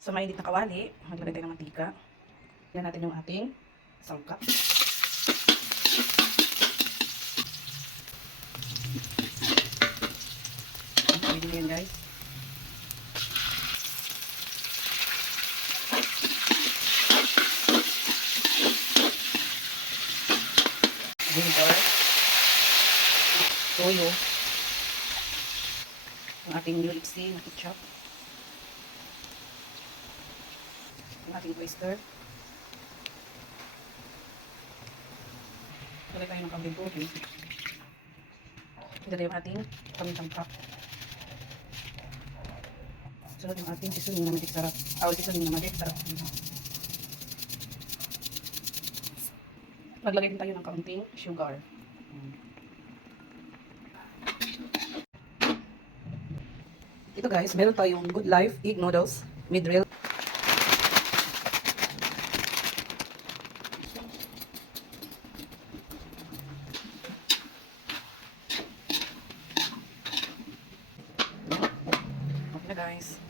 Sa mainit na kawali, maglagay tayo ng mantika. Yan natin yung ating sangkap. Pwede na yan, guys. Vinegar. Toyo. Ang ating new lipsy na ketchup. Ang ating oyster. Lagay tayo ng kaunting tubig. Ito yung ating pamintangkap. Sunod yung ating seasoning na magic sarap. Seasoning na magic sarap. Maglagay din tayo ng kaunting sugar. Ito guys, meron tayong Good Life Egg Noodles mid-reel. Okay na guys.